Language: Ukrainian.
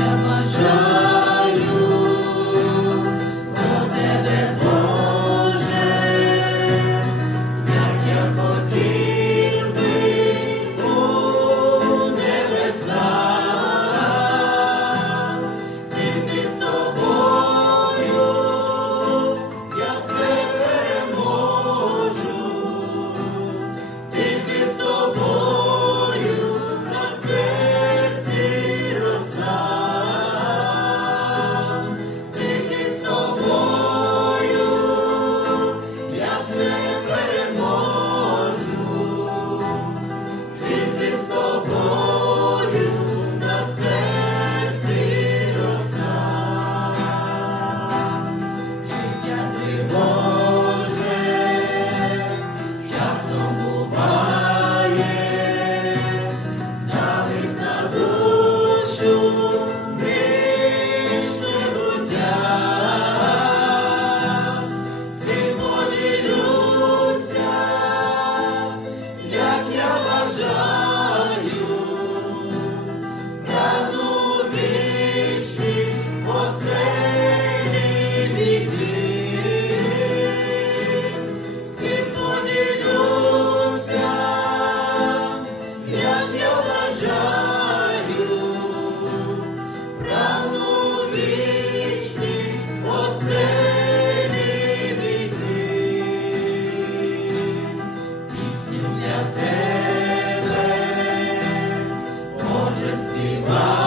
я бажаю до тебе, Боже, як я хотів би у небеса, тільки з тобою я все переможу, тільки з тобою на серці роса, тільки з тобою я все переможу, тільки з тобою на серці роса. Життя тривожне часом буває, давить на душу нижче буття. З ким поділюся, як я бажаю, прагну вічні оселі війти. З ким поділюся, як я бажаю, прагну вічні оселі війти. Пісню для тебе, Боже, співаю.